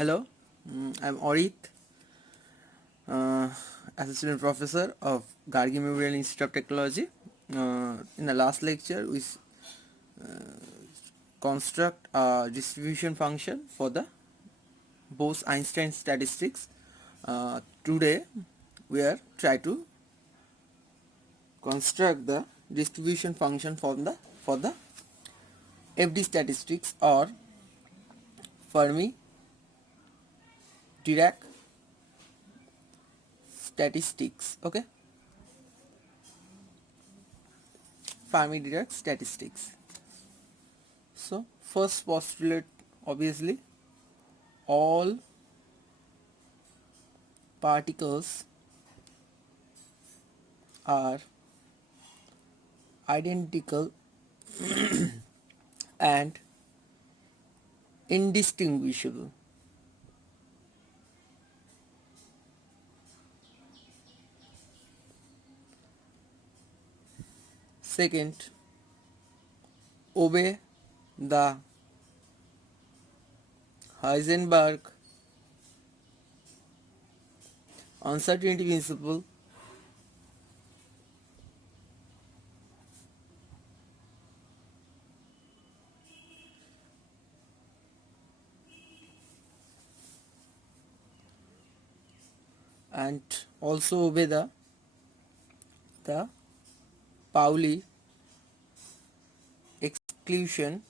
Hello, I'm Orit, uh, Assistant Professor of Gargi Memorial Institute of Technology. In the last lecture, we construct a distribution function for the Bose-Einstein statistics. Today, we are try to construct the distribution function for the FD statistics or Fermi Dirac statistics. Okay, Fermi Dirac statistics. So first postulate, obviously all particles are identical and indistinguishable. Second, obey the Heisenberg uncertainty principle. And also obey the Pauli exclusion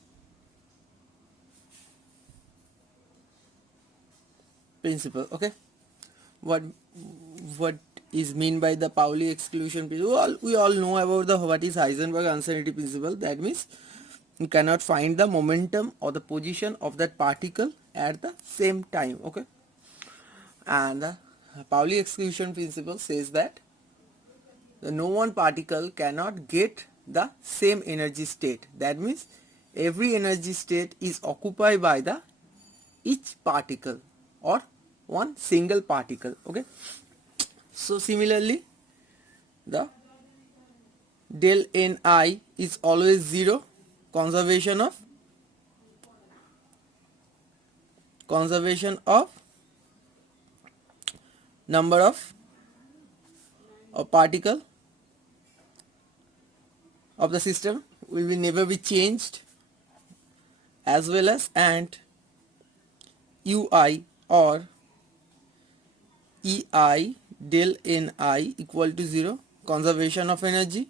principle. Okay, what is mean by the Pauli exclusion principle? We all know about the what is Heisenberg uncertainty principle. That means you cannot find the momentum or the position of that particle at the same time. Okay, and the Pauli exclusion principle says that no one particle cannot get the same energy state. That means every energy state is occupied by the each particle or one single particle. Okay, so similarly the del ni is always 0, conservation of number of a particle of the system will never be changed, as well as and ui or ei del ni equal to 0, conservation of energy.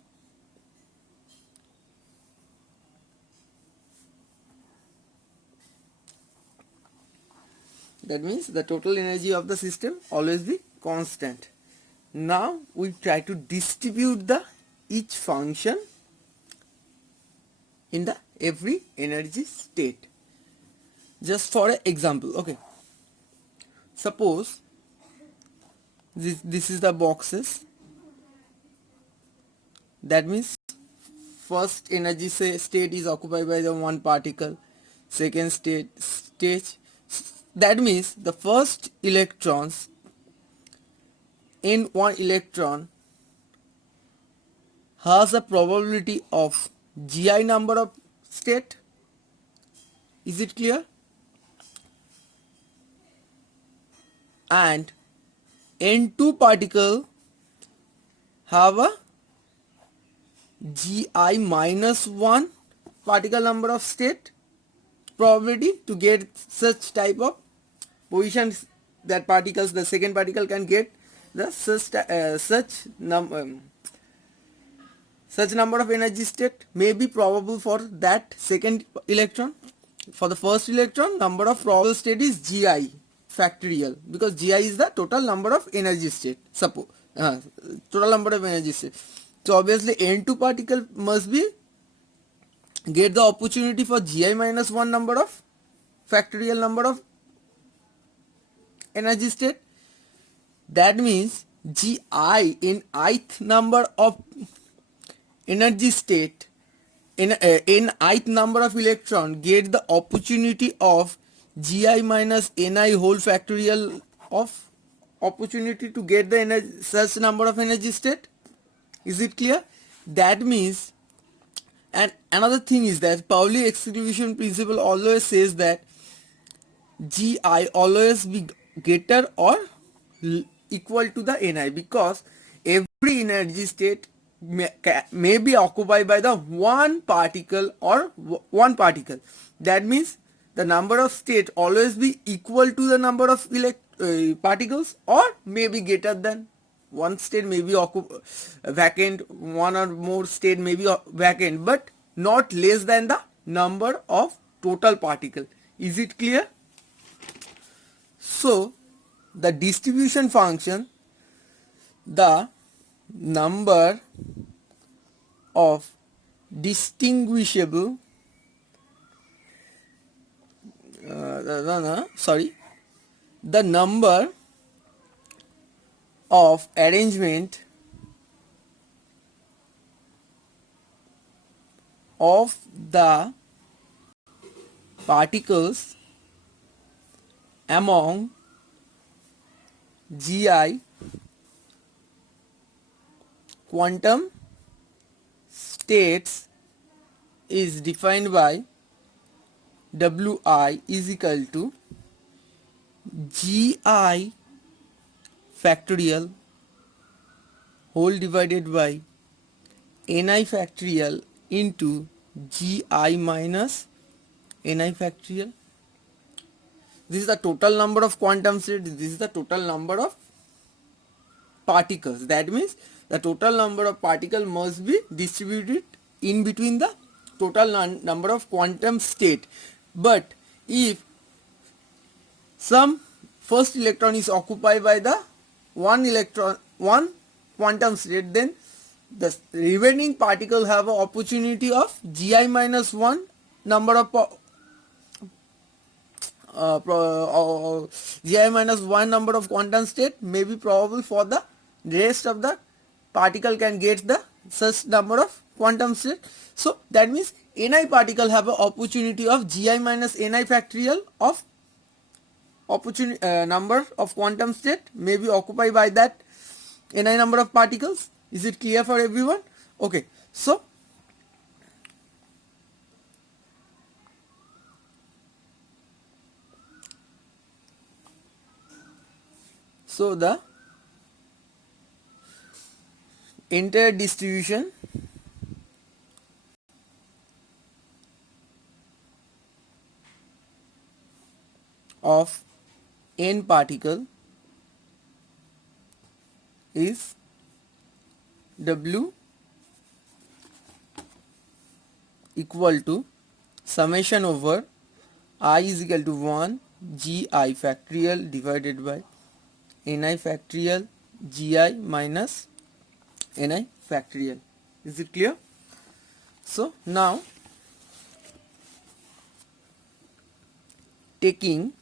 That means the total energy of the system always be constant. Now we try to distribute the each function in the every energy state. Just for an example, okay, suppose this is the boxes. That means first energy state is occupied by the one particle, second stage. That means the first electrons in one electron has a probability of gi number of state. Is it clear? And n2 particle have a gi minus 1 particle number of state probability to get such type of positions. That particles, the second particle can get the such number of energy state may be probable for that second electron. For the first electron, number of probable state is gi factorial, because gi is the total number of energy state. Suppose total number of energy state. So obviously n2 particle must be get the opportunity for gi minus 1 number of factorial number of energy state. That means gi in ith number of energy state in ith number of electron get the opportunity of gi minus ni whole factorial of opportunity to get the such number of energy state. Is it clear? That means, and another thing is that Pauli exclusion principle always says that Gi always be greater or equal to the Ni, because every energy state may be occupied by the one particle or one particle. That means the number of state always be equal to the number of particles, or may be greater than. One state may be vacant, one or more state may be vacant, but not less than the number of total particle. Is it clear? So the distribution function, the number of distinguishable the number of arrangement of the particles among Gi quantum states is defined by Wi is equal to Gi factorial whole divided by Ni factorial into Gi minus Ni factorial. This is the total number of quantum states. This is the total number of particles. That means the total number of particles must be distributed in between the total number of quantum state. But if some first electron is occupied by the one quantum state, then the remaining particle have an opportunity of Gi minus 1 number of Gi minus 1 number of quantum state may be probable for the rest of the particle can get the such number of quantum state. So that means Ni particle have an opportunity of Gi minus Ni factorial of opportunity number of quantum state may be occupied by that Ni number of particles. Is it clear for everyone? Okay, so the entire distribution of n particle is W equal to summation over I is equal to 1 Gi factorial divided by Ni factorial Gi minus Ni factorial. Is it clear? So now taking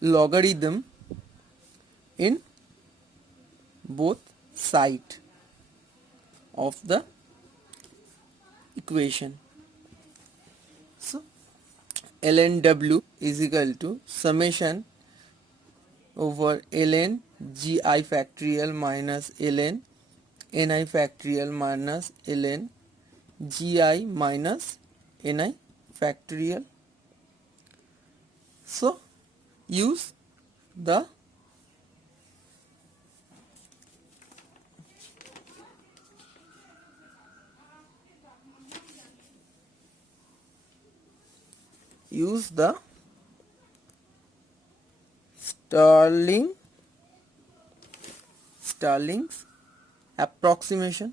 logarithm in both sides of the equation. So ln W is equal to summation over ln Gi factorial minus ln Ni factorial minus ln Gi minus Ni factorial. So use the Stirling's approximation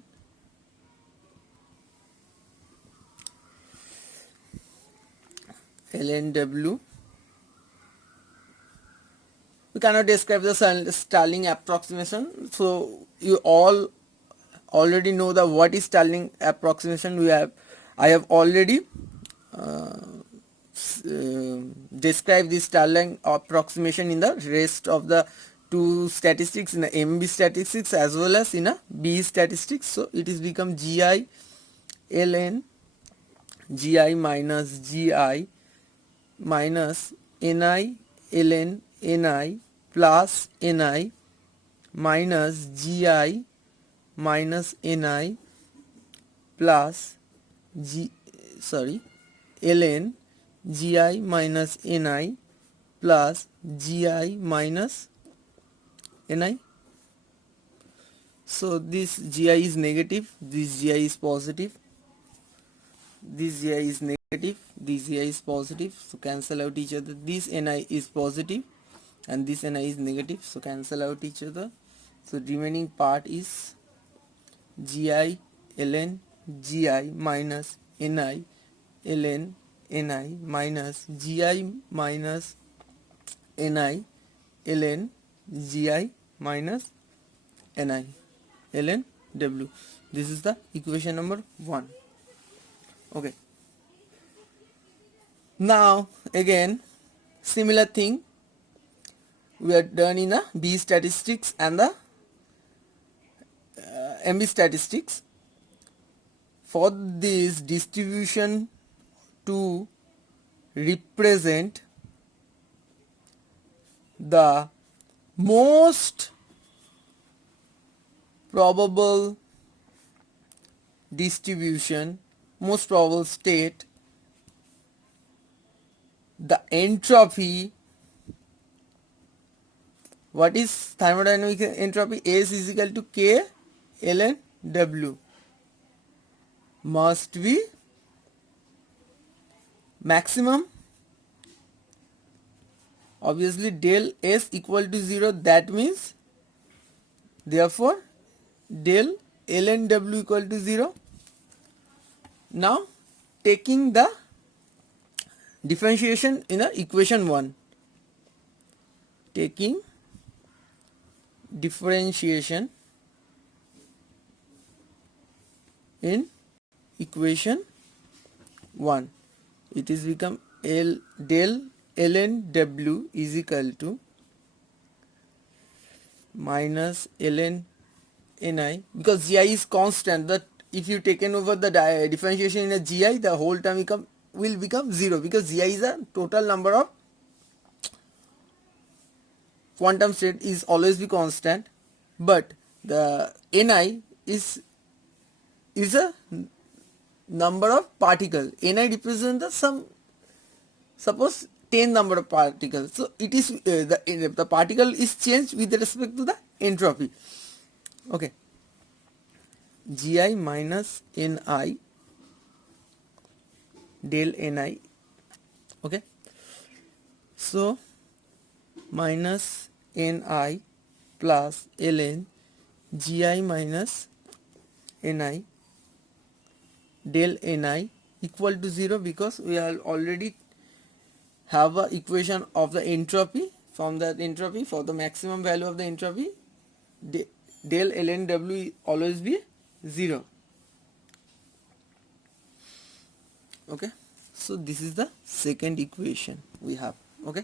ln W. We cannot describe the Stirling approximation, so you all already know the what is Stirling approximation. I have already described this Stirling approximation in the rest of the two statistics, in the MB statistics as well as in a B statistics. So it is become Gi ln Gi minus Gi minus Ni ln Ni plus Ni minus Gi minus Ni plus ln gi minus ni plus gi minus ni. So this gi is negative, this gi is positive, this gi is negative, this gi is positive, so cancel out each other. This ni is positive and this ni is negative, so cancel out each other. So remaining part is gi ln gi minus ni ln ni minus gi minus ni ln gi minus ni ln w. This is the equation number 1. Okay. Now again similar thing we are done in a B statistics and the MB statistics. For this distribution to represent the most probable distribution, most probable state, the entropy, what is thermodynamic entropy? S is equal to K ln W, must be maximum. Obviously del S equal to 0, that means therefore del ln W equal to 0. Now taking the differentiation in a equation 1, taking differentiation in equation 1, it is become L del ln W is equal to minus ln ni, because gi is constant, that if you taken over the differentiation in a gi, the whole term will become 0, because gi is a total number of quantum state is always be constant, but the ni is a number of particle. Ni represents the some, suppose 10 number of particles, so it is the particle is changed with respect to the entropy. Okay, gi minus ni del ni. Okay, so minus ni plus ln gi minus ni del ni equal to 0, because we are already have a equation of the entropy. From that entropy, for the maximum value of the entropy, del ln W always be 0. Okay, so this is the second equation we have. Okay,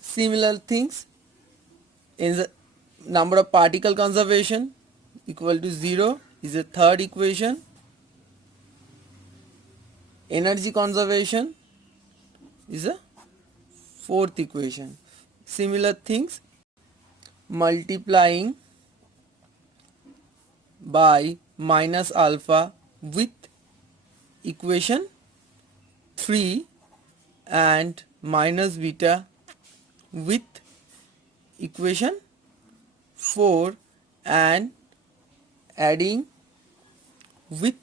similar things in the number of particle conservation equal to 0 is a third equation. Energy conservation is a fourth equation. Similar things, multiplying by minus alpha with equation 3 and minus beta with equation 4 and adding with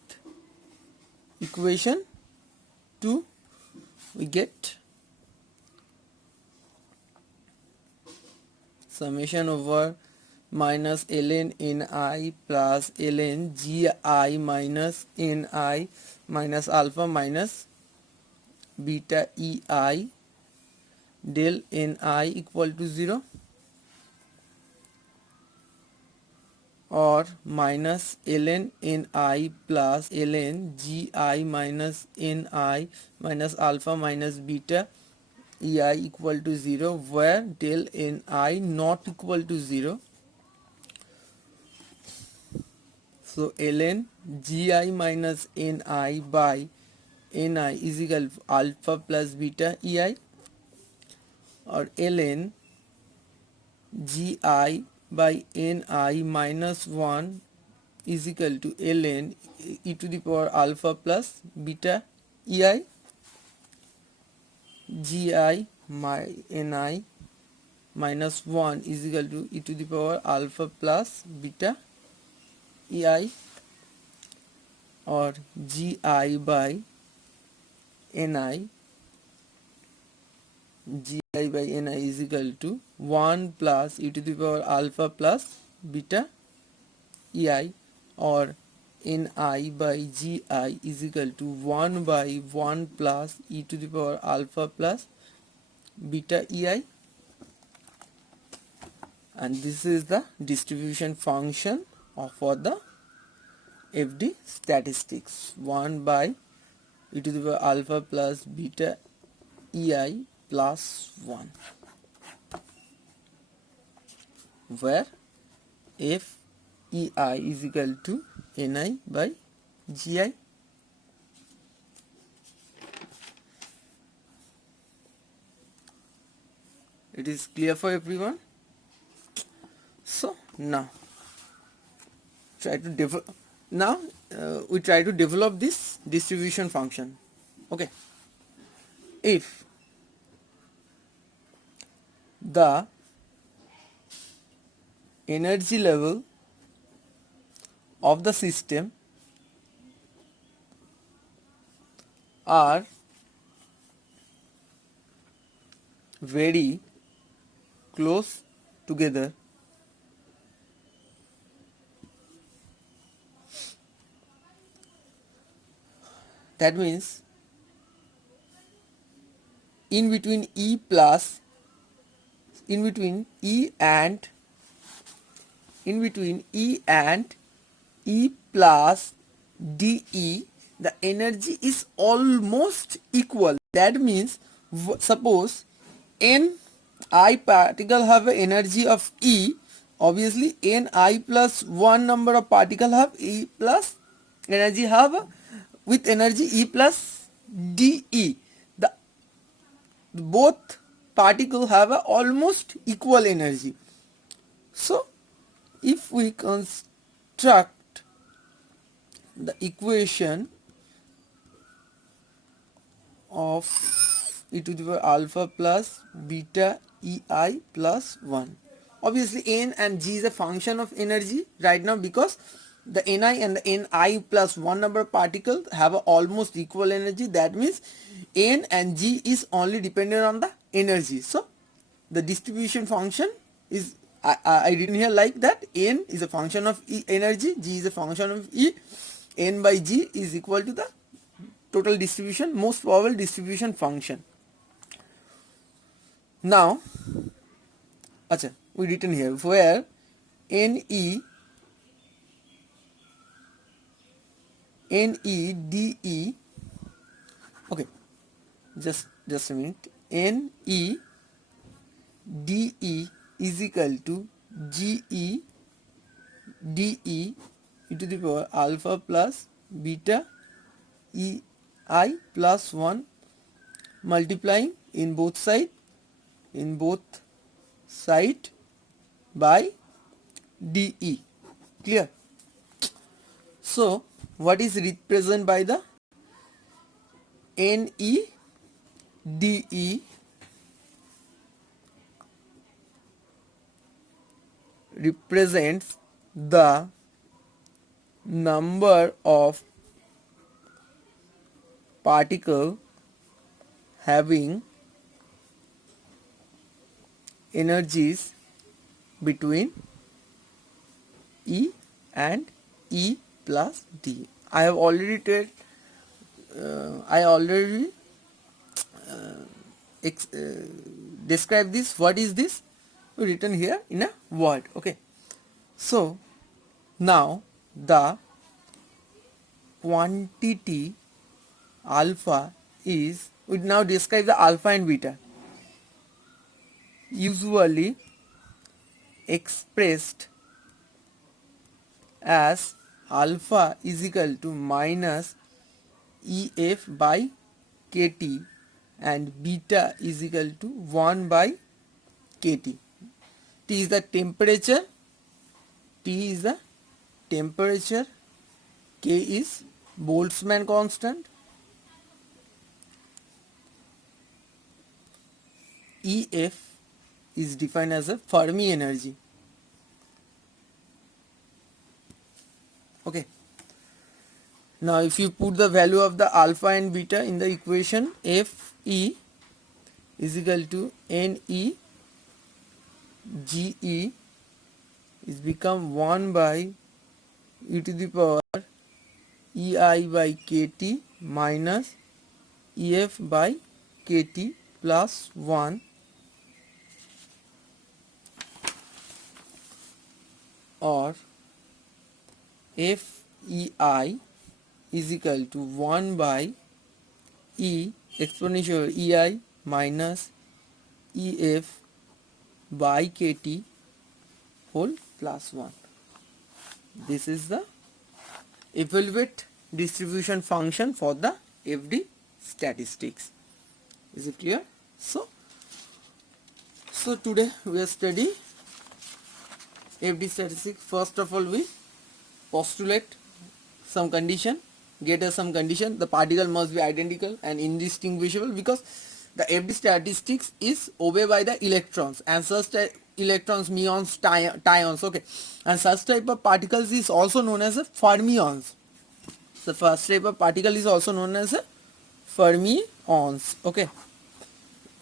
equation 2, we get summation over minus ln ni plus ln gi minus ni minus alpha minus beta ei del ni equal to 0, or minus ln ni plus ln gi minus ni minus alpha minus beta ei equal to 0, where del ni not equal to 0. So ln gi minus ni by ni is equal to alpha plus beta ei, or ln gi by ni minus 1 is equal to ln e to the power alpha plus beta ei gi my ni minus 1 is equal to e to the power alpha plus beta ei or gi by ni gi by ni is equal to 1 plus e to the power alpha plus beta ei or ni by gi is equal to 1 by 1 plus e to the power alpha plus beta ei, and this is the distribution function for the FD statistics. 1 by e to the power alpha plus beta ei plus 1, where f ei is equal to ni by gi. It is clear for everyone. So now we try to develop this distribution function. Okay, if the energy level of the system are very close together, that means in between E and E plus dE, the energy is almost equal. That means suppose ni particle have an energy of E, obviously ni plus 1 number of particle have E plus energy have with energy E plus dE. The both particle have a almost equal energy. So if we construct the equation of e to the power alpha plus beta ei plus 1, obviously n and g is a function of energy right now, because the ni and the ni plus 1 number of particles have a almost equal energy. That means n and g is only dependent on the energy. So the distribution function is I written here like that: n is a function of E energy, g is a function of E, n by g is equal to the total distribution, most probable distribution function. Now we written here where ne de, okay, just a minute, ne de is equal to ge de e to the power alpha plus beta ei plus 1 multiplying in both side by de. Clear? So what is represented by the ne de? Represents the number of particle having energies between E and E plus D. I have already described this. What is this? Written here in a word. Okay, so now the quantity alpha is, we now describe the alpha and beta, usually expressed as alpha is equal to minus EF by KT and beta is equal to 1 by KT. T is the temperature, T is the temperature, K is Boltzmann constant, EF is defined as a Fermi energy. Okay. Now if you put the value of the alpha and beta in the equation, Fe is equal to Ne Ge is become 1 by e to the power Ei by Kt minus Ef by Kt plus 1, or Fei is equal to 1 by E exponential Ei minus Ef by Kt whole plus 1. This is the evaluate distribution function for the FD statistics. Is it clear? So today we are studying FD statistics. First of all, we postulate some condition, get us some condition. The particle must be identical and indistinguishable, because the FD statistics is obeyed by the electrons, and such electrons, muons, tions, okay, and such type of particles is also known as a fermions. The first type of particle is also known as a fermions, okay,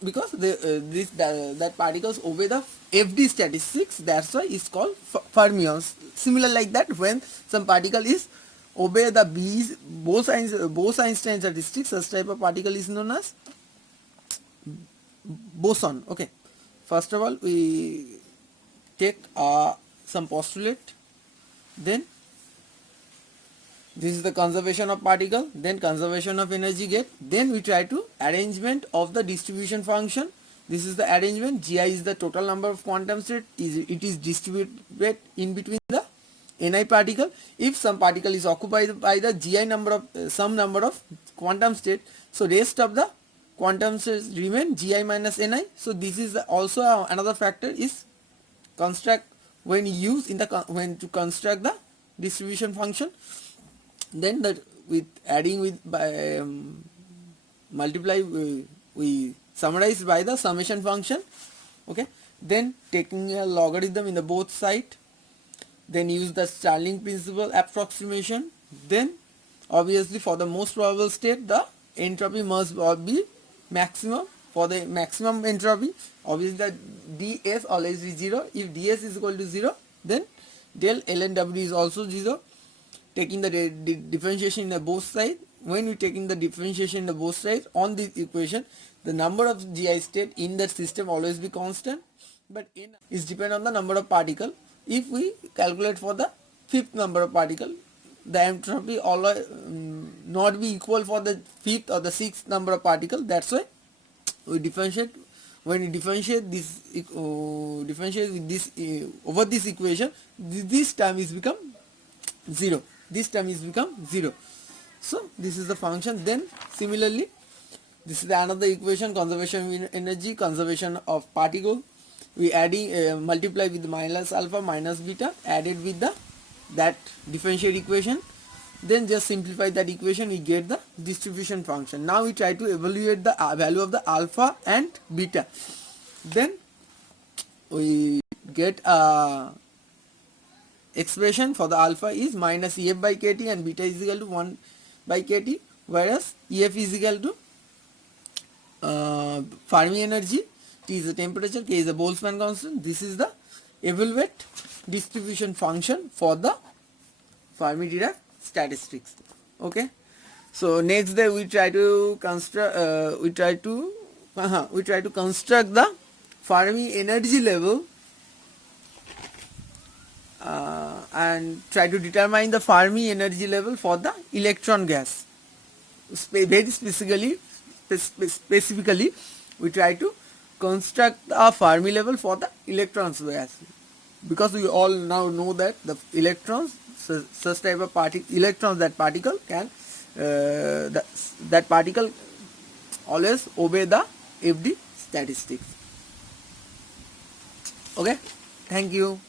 because that particles obey the FD statistics, that's why it's called fermions. Similar like that, when some particle is obey the Bose-Einstein statistics, such type of particle is known as boson. Okay, first of all we take some postulate, then this is the conservation of particle, then conservation of energy get, then we try to arrangement of the distribution function. This is the arrangement. Gi is the total number of quantum state, it is distributed in between the Ni particle. If some particle is occupied by the Gi number of some number of quantum state, so rest of the quantum states remain Gi minus Ni. So this is also another factor is construct when used in the when to construct the distribution function. Then that with adding with by multiply we summarize by the summation function. Okay, then taking a logarithm in the both side, then use the Stirling principle approximation. Then obviously for the most probable state the entropy must be maximum. For the maximum entropy, obviously the ds always is 0. If ds is equal to 0, then del ln w is also 0. Taking the differentiation in the both sides, when we taking the differentiation in the both sides on this equation, the number of Gi state in that system always be constant, but in is depend on the number of particle. If we calculate for the fifth number of particle, the entropy always not be equal for the fifth or the sixth number of particle. That's why we differentiate. When we differentiate this differentiate with this over this equation, this term is become 0. This term is become 0. So this is the function. Then similarly, this is another equation, conservation of energy, conservation of particle. We adding multiply with minus alpha minus beta, added with the that differential equation, then just simplify that equation, we get the distribution function. Now we try to evaluate the value of the alpha and beta. Then we get a expression for the alpha is minus Ef by Kt and beta is equal to 1 by Kt, whereas Ef is equal to Fermi energy, T is the temperature, K is the Boltzmann constant. This is the evaluate distribution function for the Fermi Dirac statistics. Okay, so next day we try to construct we try to construct the Fermi energy level and try to determine the Fermi energy level for the electron gas. Very specifically we try to construct a Fermi level for the electrons gas, because we all now know that the electrons, such type of electrons, that particle can that particle always obey the FD statistics. Okay, thank you.